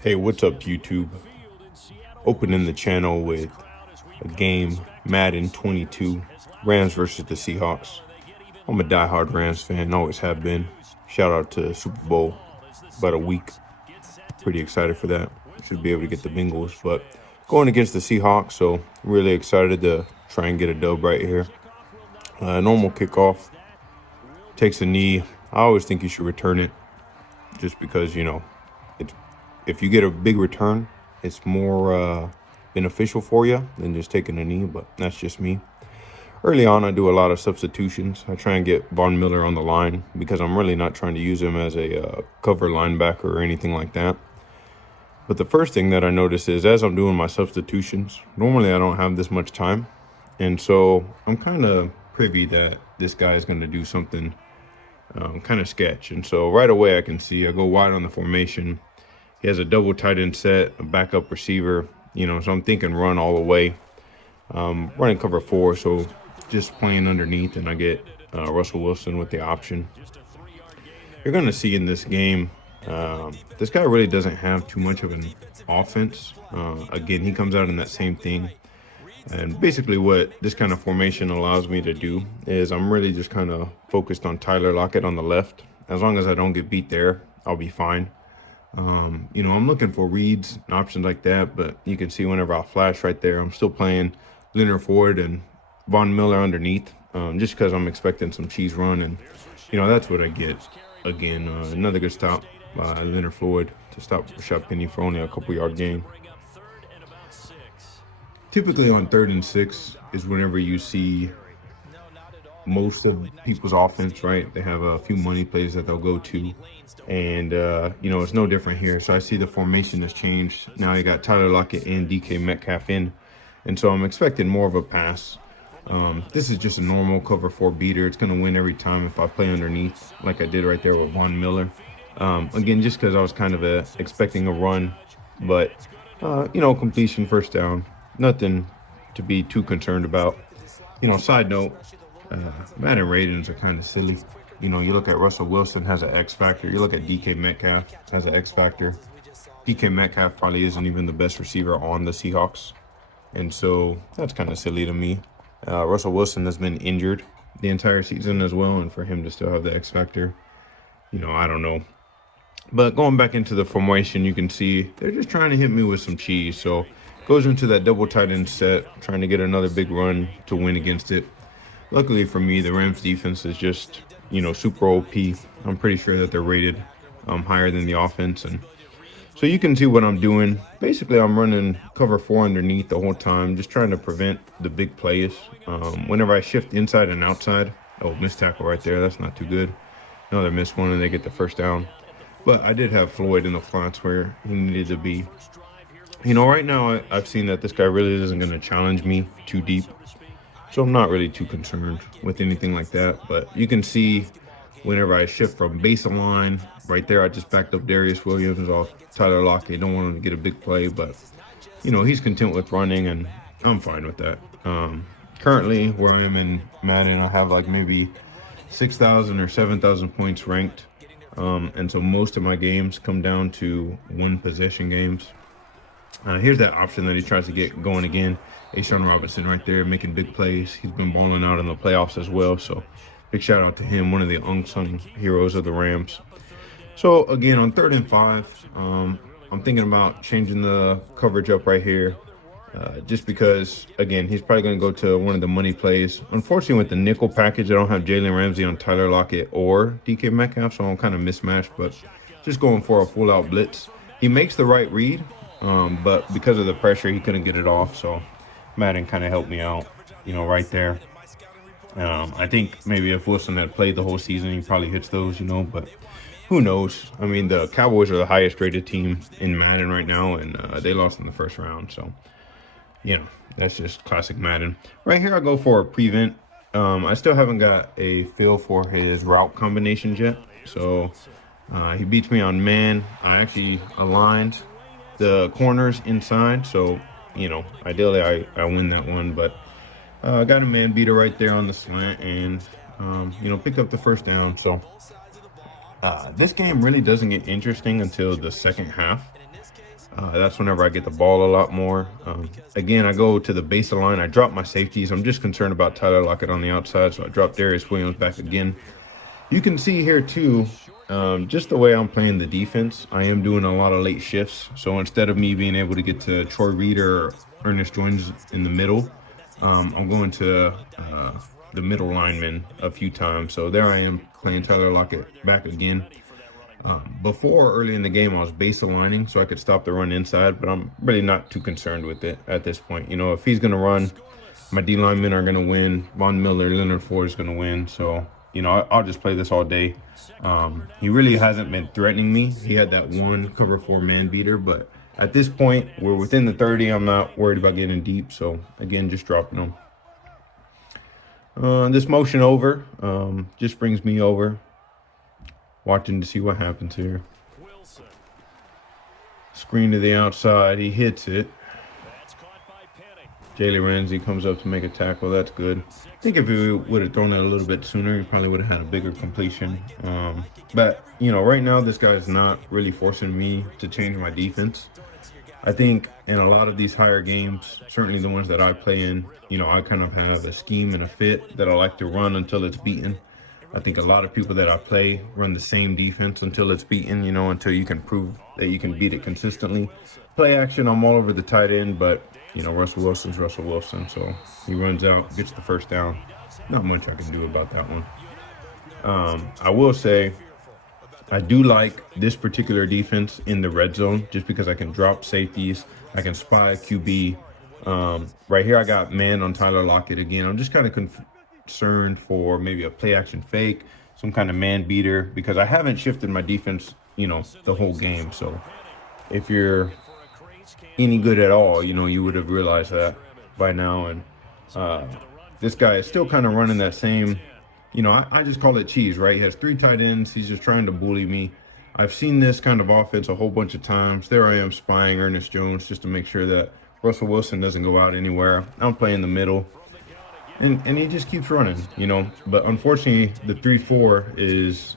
Hey, what's up, YouTube? Opening the channel with a game, Madden 22, Rams versus the Seahawks. I'm a diehard Rams fan, always have been. Shout out to Super Bowl, about a week. Pretty excited for that. Should be able to get the Bengals, but going against the Seahawks, so really excited to try and get a dub right here. Normal kickoff, takes a knee. I always think you should return it, just because, if you get a big return, it's more beneficial for you than just taking a knee, but that's just me. Early on, I do a lot of substitutions. I try and get Von Miller on the line because I'm really not trying to use him as a cover linebacker or anything like that. But the first thing that I notice is as I'm doing my substitutions, normally I don't have this much time. And so I'm kind of privy that this guy is going to do something kind of sketch. And so right away I can see I go wide on the formation. He has a double tight end set, a backup receiver, so I'm thinking run all the way. Running cover 4, so just playing underneath, and I get Russell Wilson with the option. You're going to see in this game, this guy really doesn't have too much of an offense. Again, he comes out in that same thing. And basically what this kind of formation allows me to do is I'm really just kind of focused on Tyler Lockett on the left. As long as I don't get beat there, I'll be fine. I'm looking for reads and options like that, but you can see whenever I flash right there, I'm still playing Leonard Ford and Von Miller underneath, just because I'm expecting some cheese run, and that's what I get. Again, another good stop by Leonard Floyd to stop Rashad Penny for only a couple-yard gain. Typically on 3rd and 6 is whenever you see most of people's offense, right? They have a few money plays that they'll go to, and it's no different here. So I see the formation has changed. Now you got Tyler Lockett and DK Metcalf in, and so I'm expecting more of a pass. This is just a normal cover 4 beater. It's going to win every time if I play underneath like I did right there with Von Miller. Again, just because I was kind of expecting a run, but completion, first down, nothing to be too concerned about. Side note, Madden ratings are kind of silly. You look at Russell Wilson has an X factor. You look at DK Metcalf has an X factor. DK Metcalf probably isn't even the best receiver on the Seahawks. And so that's kind of silly to me. Russell Wilson has been injured the entire season as well. And for him to still have the X factor, I don't know. But going back into the formation, you can see they're just trying to hit me with some cheese. So goes into that double tight end set, trying to get another big run to win against it. Luckily for me, the Rams defense is just, super OP. I'm pretty sure that they're rated higher than the offense. And so you can see what I'm doing. Basically, I'm running cover 4 underneath the whole time, just trying to prevent the big plays. Whenever I shift inside and outside, missed tackle right there. That's not too good. Another missed one, and they get the first down. But I did have Floyd in the flats where he needed to be. Right now I've seen that this guy really isn't going to challenge me too deep. So I'm not really too concerned with anything like that. But you can see whenever I shift from baseline, right there, I just backed up Darius Williams off Tyler Lockett. Don't want him to get a big play, but, he's content with running, and I'm fine with that. Currently, where I am in Madden, I have like maybe 6,000 or 7,000 points ranked. And so most of my games come down to 1-possession games. Here's that option that he tries to get going again. Ashawn Robinson right there making big plays. He's been balling out in the playoffs as well. So big shout out to him, one of the unsung heroes of the Rams. So again, on 3rd and 5, I'm thinking about changing the coverage up right here. Just because, again, he's probably going to go to one of the money plays. Unfortunately, with the nickel package, I don't have Jalen Ramsey on Tyler Lockett or DK Metcalf, so I'm kind of mismatched, but just going for a full-out blitz. He makes the right read, but because of the pressure, he couldn't get it off, so Madden kind of helped me out, right there. I think maybe if Wilson had played the whole season, he probably hits those, but who knows? I mean, the Cowboys are the highest-rated team in Madden right now, and they lost in the first round, so that's just classic Madden. Right here, I go for a prevent. I still haven't got a feel for his route combinations yet. So he beats me on man. I actually aligned the corners inside. So, ideally I win that one. But I got a man beater right there on the slant and, picked up the first down. So This game really doesn't get interesting until the second half. That's whenever I get the ball a lot more. Again, I go to the baseline. I drop my safeties. I'm just concerned about Tyler Lockett on the outside, so I drop Darius Williams back again. You can see here too, just the way I'm playing the defense. I am doing a lot of late shifts. So instead of me being able to get to Troy Reader or Ernest Jones in the middle, I'm going to the middle lineman a few times. So there I am playing Tyler Lockett back again. Before, early in the game, I was base aligning so I could stop the run inside, but I'm really not too concerned with it at this point. You know, if he's going to run, my D linemen are going to win. Von Miller, Leonard Floyd is going to win. So, you know, I'll just play this all day. He really hasn't been threatening me. He had that one cover 4 man beater, but at this point, we're within the 30. I'm not worried about getting deep. So, again, just dropping them. This motion over just brings me over. Watching to see what happens here. Screen to the outside. He hits it. Jalen Ramsey comes up to make a tackle. That's good. I think if he would have thrown it a little bit sooner, he probably would have had a bigger completion. But, you know, right now this guy is not really forcing me to change my defense. I think in a lot of these higher games, certainly the ones that I play in, you know, I kind of have a scheme and a fit that I like to run until it's beaten. I think a lot of people that I play run the same defense until it's beaten, you know, until you can prove that you can beat it consistently. Play action, I'm all over the tight end, but, you know, Russell Wilson's Russell Wilson. So he runs out, gets the first down. Not much I can do about that one. I will say I do like this particular defense in the red zone just because I can drop safeties. I can spy a QB. Right here I got man on Tyler Lockett again. I'm just kind of concerned for maybe a play action fake, some kind of man beater, because I haven't shifted my defense, you know, the whole game. So if you're any good at all, you know, you would have realized that by now. And this guy is still kind of running that same, you know, I just call it cheese, right? He has 3 tight ends. He's just trying to bully me. I've seen this kind of offense a whole bunch of times. There I am spying Ernest Jones just to make sure that Russell Wilson doesn't go out anywhere. I'm playing the middle. And he just keeps running, you know. But unfortunately, the 3-4 is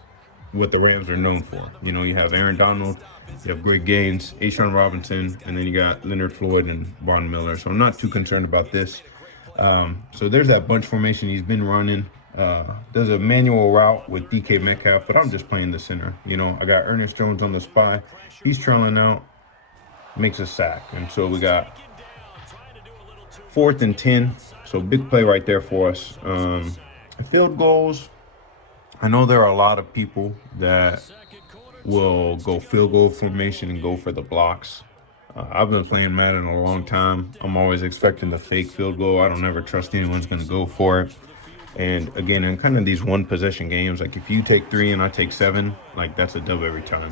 what the Rams are known for. You know, you have Aaron Donald, you have Greg Gaines, A'Shaun Robinson, and then you got Leonard Floyd and Von Miller. So I'm not too concerned about this. So there's that bunch formation he's been running. There's a manual route with DK Metcalf, but I'm just playing the center. You know, I got Ernest Jones on the spy. He's trailing out, makes a sack. And so we got 4th and 10. So big play right there for us. Field goals. I know there are a lot of people that will go field goal formation and go for the blocks. I've been playing Madden a long time. I'm always expecting the fake field goal. I don't ever trust anyone's going to go for it. And again, in kind of these one possession games, like if you take 3 and I take 7, like that's a dub every time.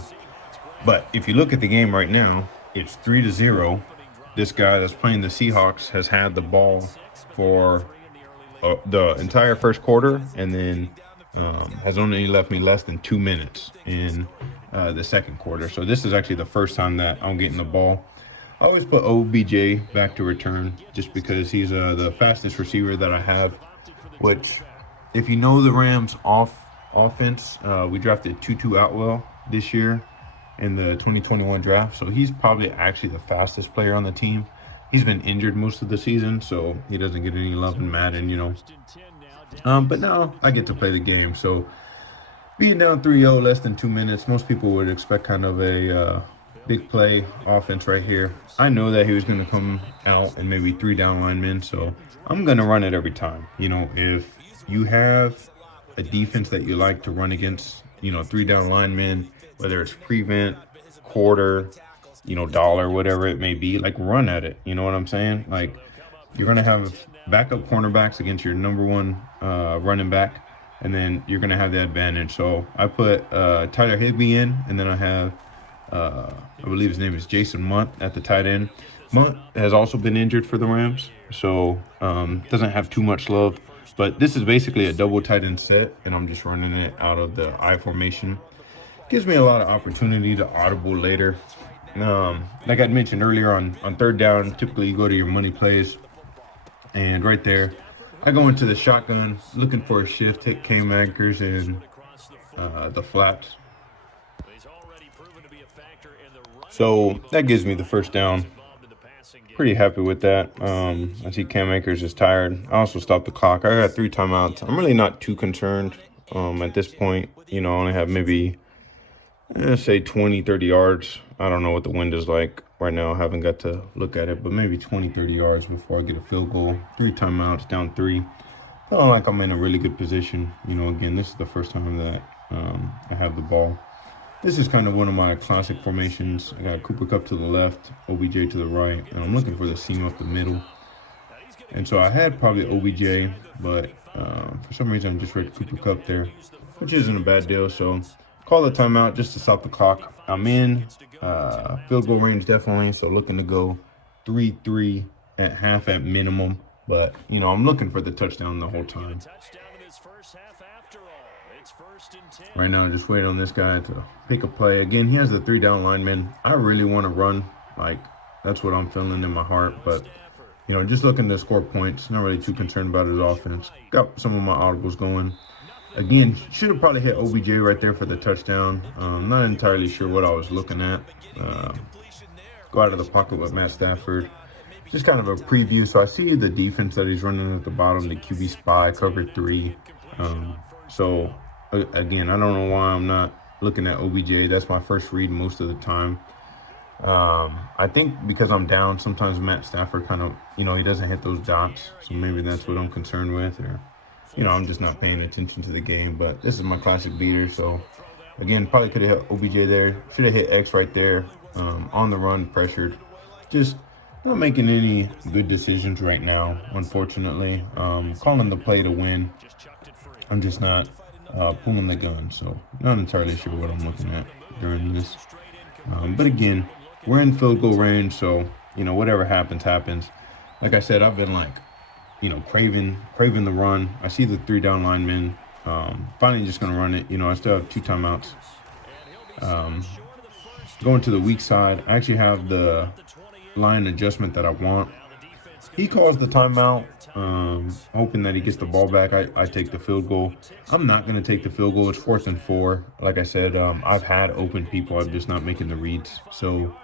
But if you look at the game right now, it's 3-0. This guy that's playing the Seahawks has had the ball for the entire first quarter, and then has only left me less than 2 minutes in the second quarter. So this is actually the first time that I'm getting the ball. I always put OBJ back to return just because he's the fastest receiver that I have, which if you know the Rams offense, we drafted Tutu Atwell this year in the 2021 draft. So he's probably actually the fastest player on the team. He's been injured most of the season, so he doesn't get any love in Madden, you know. But now I get to play the game. So being down 3-0, less than 2 minutes, most people would expect kind of a big play offense right here. I know that he was going to come out and maybe 3 down linemen, so I'm going to run it every time. You know, if you have a defense that you like to run against, you know, 3 down linemen, whether it's prevent, quarter, you know, dollar, whatever it may be, like run at it. You know what I'm saying? Like you're going to have backup cornerbacks against your number 1 running back, and then you're going to have the advantage. So I put Tyler Higbee in, and then I have, I believe his name is Jason Munt at the tight end. Munt has also been injured for the Rams, so doesn't have too much love. But this is basically a double tight end set, and I'm just running it out of the I formation. Gives me a lot of opportunity to audible later. Like I mentioned earlier, on 3rd down, typically you go to your money plays. And right there, I go into the shotgun, looking for a shift, hit came anchors and the flaps. So that gives me the first down. Pretty happy with that. I see Cam Akers is tired. I also stopped the clock. I got 3 timeouts. I'm really not too concerned at this point. I only have maybe, say 20, 30 yards. I don't know what the wind is like right now. I haven't got to look at it, but maybe 20, 30 yards before I get a field goal. 3 timeouts, down 3. Feeling like I'm in a really good position. Again, this is the first time that I have the ball. This is kind of one of my classic formations. I got Cooper Kupp to the left, OBJ to the right, and I'm looking for the seam up the middle. And so I had probably OBJ, but for some reason I just read Cooper Kupp there, which isn't a bad deal. So call the timeout just to stop the clock. I'm in field goal range definitely, so looking to go 3-3 at half at minimum. But, I'm looking for the touchdown the whole time. Right now, just waiting on this guy to pick a play. Again, he has the 3 down linemen. I really want to run. That's what I'm feeling in my heart. But, just looking to score points. Not really too concerned about his offense. Got some of my audibles going. Again, should have probably hit OBJ right there for the touchdown. Not entirely sure what I was looking at. Go out of the pocket with Matt Stafford. Just kind of a preview. So I see the defense that he's running at the bottom, the QB spy, cover 3. So again, I don't know why I'm not looking at OBJ. That's my first read most of the time. I think because I'm down, sometimes Matt Stafford kind of, he doesn't hit those dots. So maybe that's what I'm concerned with, or, I'm just not paying attention to the game. But this is my classic beater. So again, probably could have hit OBJ there. Should have hit X right there. On the run, pressured. Just not making any good decisions right now, unfortunately. Calling the play to win. I'm just not pulling the gun, so not entirely sure what I'm looking at during this. But again, we're in field goal range, so whatever happens, happens. Like I said, I've been craving the run. I see the 3 down linemen. Finally, just gonna run it. I still have 2 timeouts. Going to the weak side, I actually have the line adjustment that I want. He calls the timeout, hoping that he gets the ball back. I take the field goal. I'm not going to take the field goal. It's 4th and 4. Like I said, I've had open people. I'm just not making the reads. So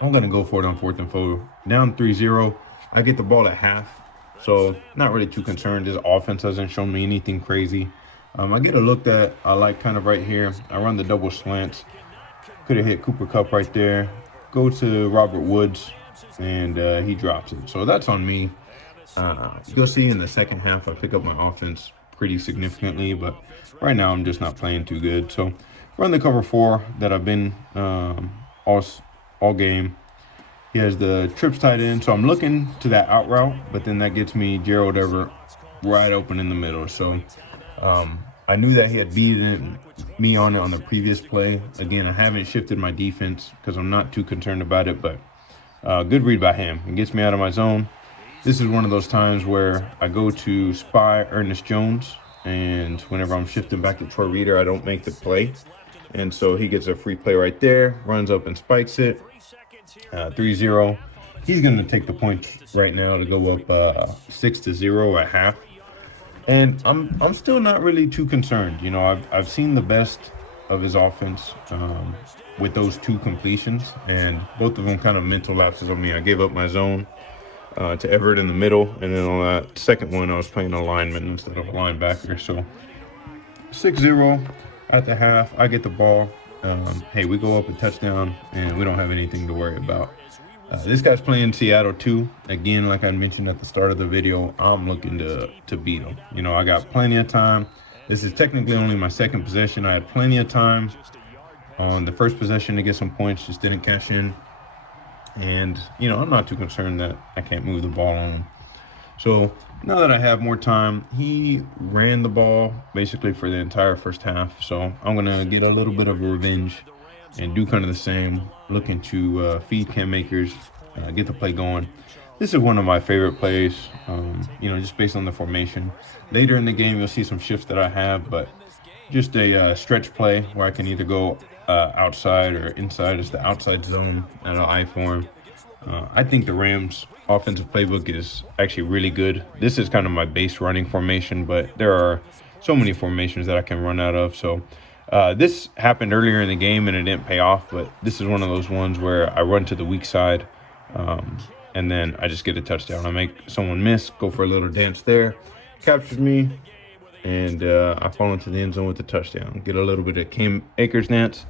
I'm going to go for it on 4th and 4. Down 3-0. I get the ball at half. So not really too concerned. This offense hasn't shown me anything crazy. I get a look that I like kind of right here. I run the double slants. Could have hit Cooper Kupp right there. Go to Robert Woods, and he drops it. So that's on me. You'll see in the second half I pick up my offense pretty significantly, but right now I'm just not playing too good. So run the cover 4 that I've been all game. He has the trips tight end, so I'm looking to that out route, but then that gets me Gerald Everett right open in the middle. So I knew that he had beaten me on it on the previous play. Again, I haven't shifted my defense because I'm not too concerned about it, but good read by him. It gets me out of my zone. This is one of those times where I go to spy Ernest Jones, and whenever I'm shifting back to Troy Reader, I don't make the play. And so he gets a free play right there, runs up and spikes it. 3-0. He's going to take the points right now to go up 6-0 at half. And I'm still not really too concerned. I've seen the best of his offense with those 2 completions, and both of them kind of mental lapses on me. I gave up my zone to Everett in the middle, and then on that second one, I was playing a lineman instead of a linebacker. So 6-0 at the half. I get the ball. Hey, we go up a touchdown, and we don't have anything to worry about. This guy's playing Seattle too. Again, like I mentioned at the start of the video, I'm looking to beat him. I got plenty of time. This is technically only my second possession. I had plenty of time on the first possession to get some points, just didn't cash in. And, I'm not too concerned that I can't move the ball on him. So now that I have more time, he ran the ball basically for the entire first half. So I'm going to get a little bit of revenge and do kind of the same, looking to feed Cam Akers, get the play going. This is one of my favorite plays, just based on the formation. Later in the game, you'll see some shifts that I have, but just a stretch play where I can either go outside or inside. It's the outside zone at an I form. I think the Rams' offensive playbook is actually really good. This is kind of my base running formation, but there are so many formations that I can run out of. So This happened earlier in the game and it didn't pay off, but this is one of those ones where I run to the weak side, and then I just get a touchdown. I make someone miss, go for a little dance there, captures me, and I fall into the end zone with the touchdown. Get a little bit of Cam Akers dance.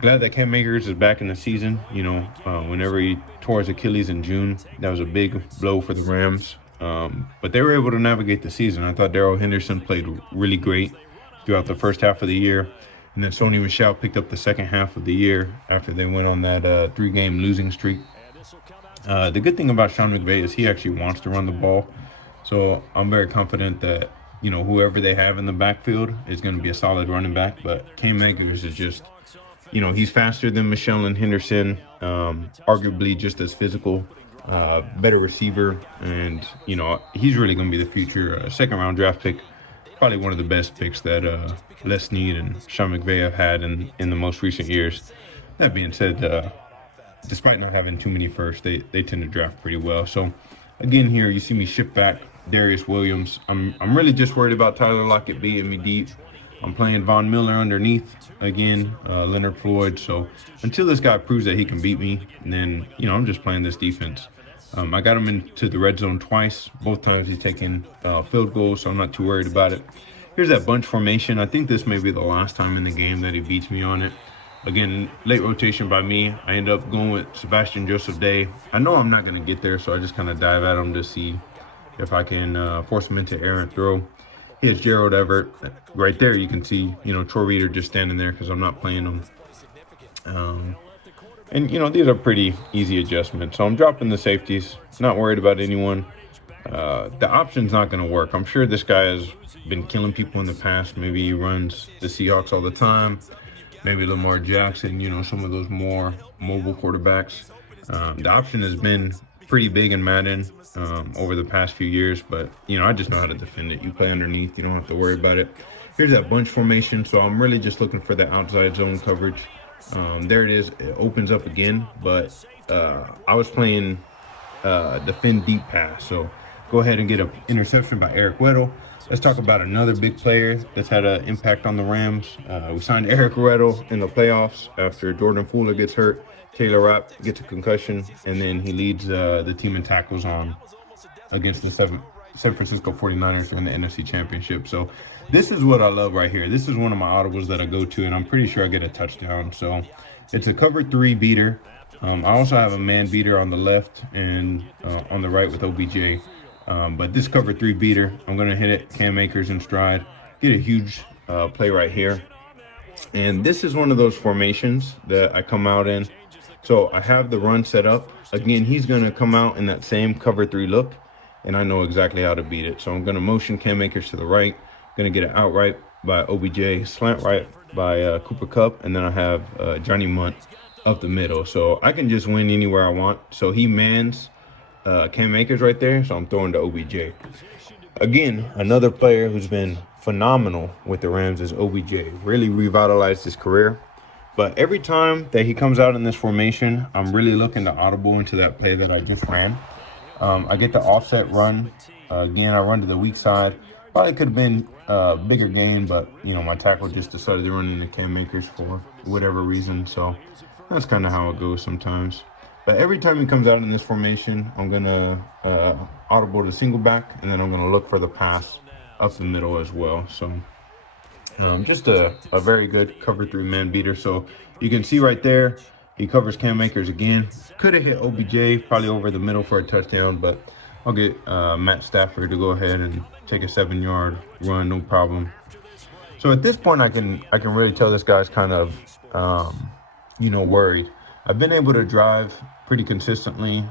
Glad that Cam Akers is back in the season. Whenever he tore his Achilles in June, that was a big blow for the Rams. But they were able to navigate the season. I thought Darrell Henderson played really great throughout the first half of the year. And then Sony Michel picked up the second half of the year after they went on that 3-game losing streak. The good thing about Sean McVay is he actually wants to run the ball. So I'm very confident that, whoever they have in the backfield is going to be a solid running back. But Cam Akers is just, he's faster than Michel and Henderson, arguably just as physical, better receiver. And, he's really going to be the future second-round draft pick. Probably one of the best picks that Les Snead and Sean McVay have had in the most recent years. That being said, despite not having too many firsts, they tend to draft pretty well. So, again, here you see me shift back Darius Williams. I'm really just worried about Tyler Lockett beating me deep. I'm playing Von Miller underneath again, Leonard Floyd. So until this guy proves that he can beat me, then I'm just playing this defense. I got him into the red zone twice. Both times he's taking field goals, so I'm not too worried about it. Here's that bunch formation. I think this may be the last time in the game that he beats me on it. Again, late rotation by me. I end up going with Sebastian Joseph Day. I know I'm not going to get there, so I just kind of dive at him to see if I can force him into air and throw. Here's Gerald Everett. Right there you can see, Troy Reader just standing there because I'm not playing him. And, these are pretty easy adjustments. So I'm dropping the safeties, not worried about anyone. The option's not going to work. I'm sure this guy has been killing people in the past. Maybe he runs the Seahawks all the time. Maybe Lamar Jackson, some of those more mobile quarterbacks. The option has been pretty big in Madden over the past few years, but, I just know how to defend it. You play underneath. You don't have to worry about it. Here's that bunch formation. So I'm really just looking for the outside zone coverage. There it is. It opens up again, but I was playing defend deep pass. So go ahead and get an interception by Eric Weddle. Let's talk about another big player that's had an impact on the Rams. We signed Eric Weddle in the playoffs after Jordan Fuller gets hurt. Taylor Rapp gets a concussion, and then he leads the team in tackles on against the San Francisco 49ers in the NFC Championship. So this is what I love right here. This is one of my audibles that I go to, and I'm pretty sure I get a touchdown. So it's a cover 3 beater. I also have a man beater on the left and on the right with OBJ. But this cover 3 beater, I'm going to hit it, Cam Akers in stride, get a huge play right here. And this is one of those formations that I come out in. So I have the run set up. Again, he's going to come out in that same cover 3 look, and I know exactly how to beat it. So I'm going to motion Cam Akers to the right, going to get it outright by OBJ, slant right by Cooper Kupp, and then I have Johnny Munt up the middle. So I can just win anywhere I want. So he mans Cam Akers right there, so I'm throwing to OBJ. Again, another player who's been phenomenal with the Rams is OBJ. Really revitalized his career. But every time that he comes out in this formation, I'm really looking to audible into that play that I just ran. I get the offset run. Again, I run to the weak side. Probably could have been a bigger gain, but, my tackle just decided to run into Cam Akers for whatever reason. So that's kind of how it goes sometimes. But every time he comes out in this formation, I'm going to audible to single back, and then I'm going to look for the pass up the middle as well. So just a very good cover 3 man beater. So you can see right there, he covers Cam Akers again. Could have hit OBJ probably over the middle for a touchdown, but I'll get Matt Stafford to go ahead and take a 7-yard run, no problem. So at this point, I can really tell this guy's kind of worried. I've been able to drive pretty consistently.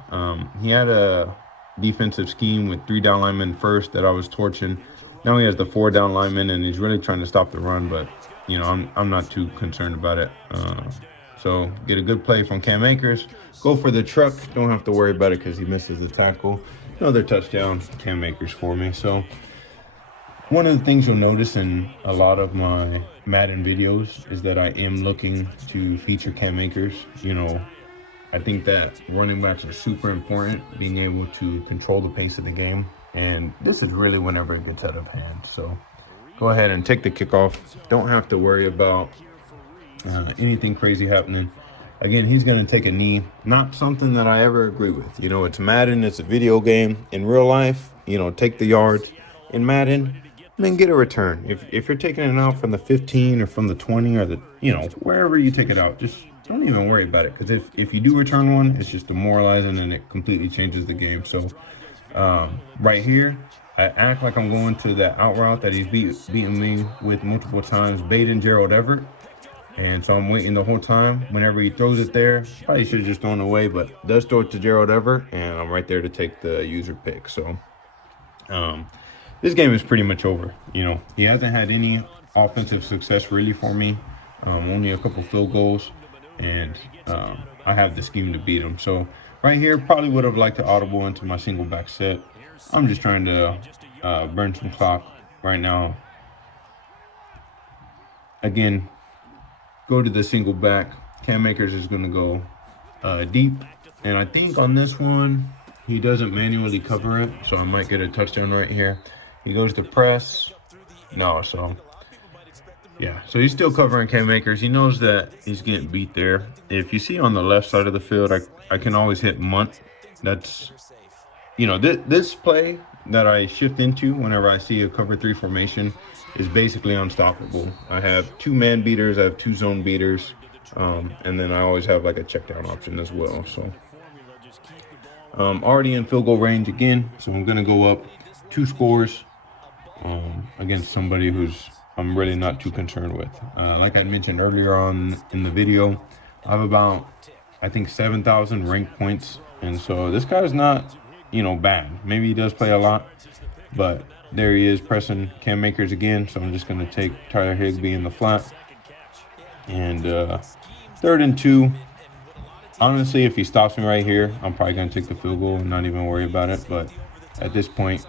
He had a defensive scheme with 3 down linemen first that I was torching. Now he has the 4 down linemen, and he's really trying to stop the run, but, I'm not too concerned about it. So get a good play from Cam Akers. Go for the truck. Don't have to worry about it because he misses the tackle. Another touchdown, Cam Akers for me. So one of the things you'll notice in a lot of my Madden videos is that I am looking to feature Cam Akers. I think that running backs are super important, being able to control the pace of the game. And this is really whenever it gets out of hand. So go ahead and take the kickoff. Don't have to worry about anything crazy happening. Again, he's going to take a knee. Not something that I ever agree with. You know, it's Madden. It's a video game. In real life, you know, take the yards. In Madden, then get a return. If you're taking it out from the 15 or from the 20 or the, you know, wherever you take it out, just don't even worry about it. Because if you do return one, it's just demoralizing and it completely changes the game. So right here, I act like I'm going to that out route that he's beating me with multiple times, baiting Gerald Everett. And so I'm waiting the whole time. Whenever he throws it there, probably should have just thrown it away, but does throw it to Gerald Everett, and I'm right there to take the user pick. So this game is pretty much over. You know, he hasn't had any offensive success really for me. Only a couple field goals, and I have the scheme to beat him. So right here, probably would have liked to audible into my single back set. I'm just trying to burn some clock right now. Again, go to the single back. Cam Akers is going to go deep. And I think on this one, he doesn't manually cover it. So I might get a touchdown right here. He goes to press. No, so yeah. So he's still covering Cam Akers. He knows that he's getting beat there. If you see on the left side of the field, I can always hit munt. That's, you know, this play that I shift into whenever I see a cover 3 formation is basically unstoppable. I have 2 man beaters, I have 2 zone beaters, and then I always have like a check down option as well. So already in field goal range again, so I'm gonna go up 2 scores against somebody who's I'm really not too concerned with. Like I mentioned earlier on in the video, I have about, I think, 7,000 ranked points, and so this guy's not, you know, bad. Maybe he does play a lot, but there he is pressing Cam Akers again. So I'm just going to take Tyler Higbee in the flat. And 3rd and 2. Honestly, if he stops me right here, I'm probably going to take the field goal and not even worry about it. But at this point,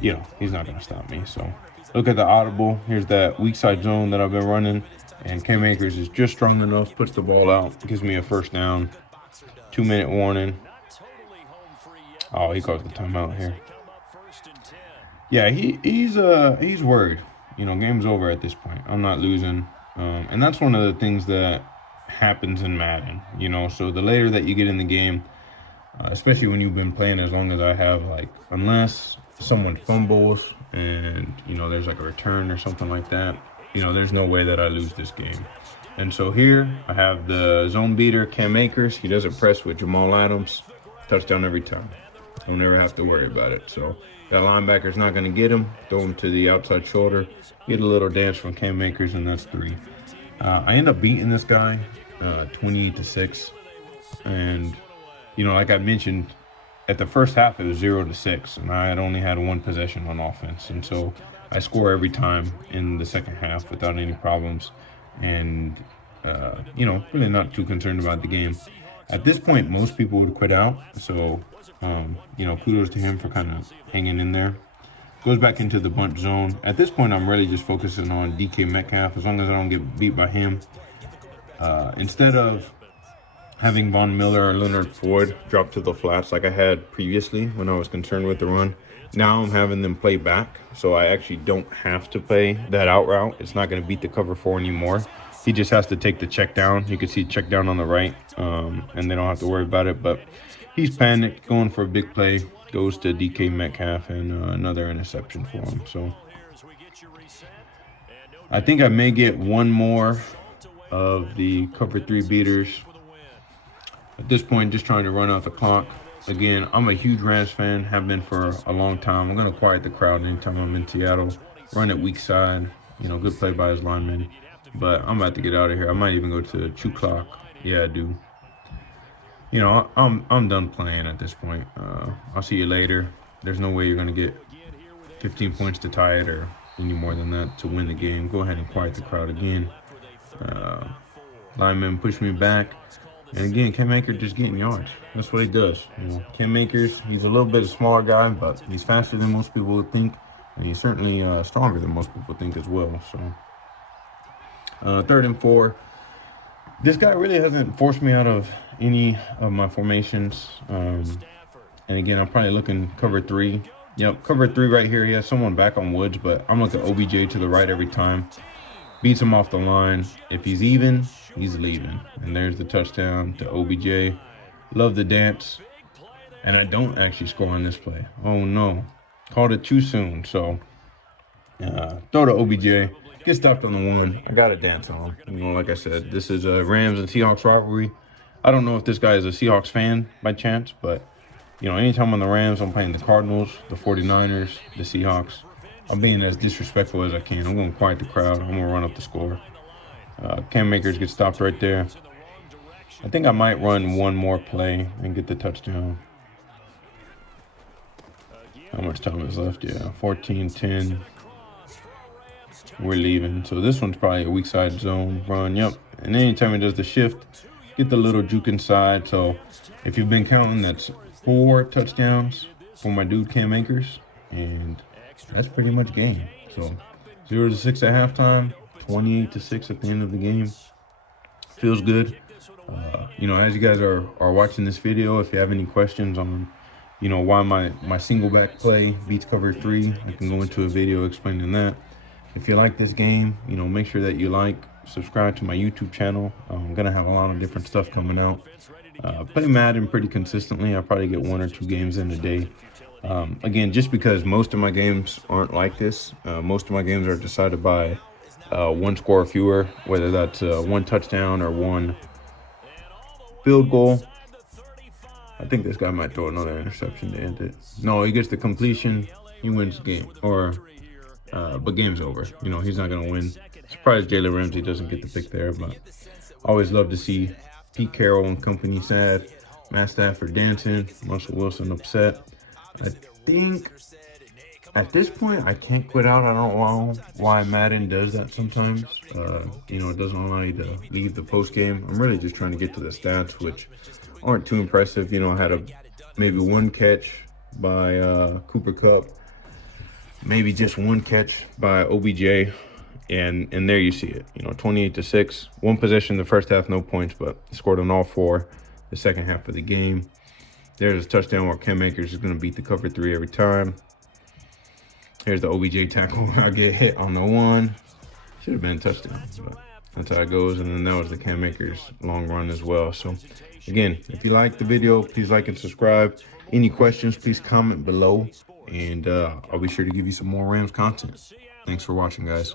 you know, he's not going to stop me. So look at the audible. Here's that weak side zone that I've been running. And Cam Akers is just strong enough, puts the ball out, gives me a first down. 2-minute warning. Oh, he calls the timeout here. Yeah, he's worried. You know, game's over at this point. I'm not losing. And that's one of the things that happens in Madden, you know. So the later that you get in the game, especially when you've been playing as long as I have, like, unless someone fumbles and, you know, there's like a return or something like that, you know, there's no way that I lose this game. And so here I have the zone beater, Cam Akers. He doesn't press with Jamal Adams. Touchdown every time. Don't ever have to worry about it. So that linebacker's not going to get him. Throw him to the outside shoulder. Get a little dance from Cam Akers, and that's 3. I end up beating this guy 28-6. And, you know, like I mentioned, at the first half, it was 0-6. And I had only had 1 possession on offense. And so I score every time in the second half without any problems. And, you know, really not too concerned about the game. At this point, most people would quit out. So, you know, kudos to him for kind of hanging in there. Goes back into the bunt zone. At this point, I'm really just focusing on DK Metcalf, as long as I don't get beat by him. Instead of having Von Miller or Leonard Floyd drop to the flats like I had previously when I was concerned with the run, now I'm having them play back. So I actually don't have to play that out route. It's not going to beat the cover 4 anymore. He just has to take the check down. You can see check down on the right, and they don't have to worry about it. But he's panicked, going for a big play. Goes to DK Metcalf, and another interception for him. So I think I may get one more of the cover 3 beaters. At this point, just trying to run out the clock. Again, I'm a huge Rams fan, have been for a long time. I'm going to quiet the crowd anytime I'm in Seattle. Run it weak side. You know, good play by his lineman. But I'm about to get out of here. I might even go to 2 o'clock. Yeah, I do. You know, I'm done playing at this point. I'll see you later. There's no way you're going to get 15 points to tie it or any more than that to win the game. Go ahead and quiet the crowd again. Lineman push me back. And again, Cam Akers just getting yards. That's what he does. You know, Cam Akers, he's a little bit a smaller guy, but he's faster than most people would think. And he's certainly stronger than most people think as well. So 3rd and 4. This guy really hasn't forced me out of any of my formations. And again, I'm probably looking cover 3. Yep, cover 3 right here. He has someone back on Woods, but I'm looking at OBJ to the right every time. Beats him off the line. If he's even, he's leaving. And there's the touchdown to OBJ. Love the dance. And I don't actually score on this play. Oh no. Called it too soon. So throw to OBJ. Get stopped on the 1. I got to dance on him. You know, like I said, this is a Rams and Seahawks rivalry. I don't know if this guy is a Seahawks fan by chance, but you know, anytime on the Rams, I'm playing the Cardinals, the 49ers, the Seahawks. I'm being as disrespectful as I can. I'm going to quiet the crowd. I'm going to run up the score. Cam Akers gets stopped right there. I think I might run one more play and get the touchdown. How much time is left? Yeah, 14-10. We're leaving. So this one's probably a weak side zone run. Yep. And anytime he does the shift, get the little juke inside. So if you've been counting, that's 4 touchdowns for my dude Cam Akers. And that's pretty much game. So 0-6 at halftime, 28-6 at the end of the game. Feels good. You know, as you guys are watching this video, if you have any questions on, you know, why my single back play beats cover 3, I can go into a video explaining that. If you like this game, you know, make sure that you subscribe to my YouTube channel. I'm going to have a lot of different stuff coming out. Play Madden pretty consistently. I probably get 1 or 2 games in a day. Again, just because most of my games aren't like this. Most of my games are decided by 1 score or fewer, whether that's 1 touchdown or 1 field goal. I think this guy might throw another interception to end it. No, he gets the completion. He wins the game. But game's over. You know, he's not going to win. Surprised Jalen Ramsey doesn't get the pick there, but always love to see Pete Carroll and company sad, Matt Stafford dancing, Russell Wilson upset. I think at this point, I can't quit out. I don't know why Madden does that sometimes. You know, it doesn't allow you to leave the post game. I'm really just trying to get to the stats, which aren't too impressive. You know, I had maybe 1 catch by Cooper Kupp. Maybe just 1 catch by OBJ, and there you see it. You know, 28-6, 1 possession the first half, no points, but scored on all 4 the second half of the game. There's a touchdown where Cam Akers is going to beat the cover 3 every time. Here's the OBJ tackle. I get hit on the 1. Should have been a touchdown, but that's how it goes. And then that was the Cam Akers long run as well. So again, if you like the video, please like and subscribe. Any questions, please comment below. And I'll be sure to give you some more Rams content. Thanks for watching, guys.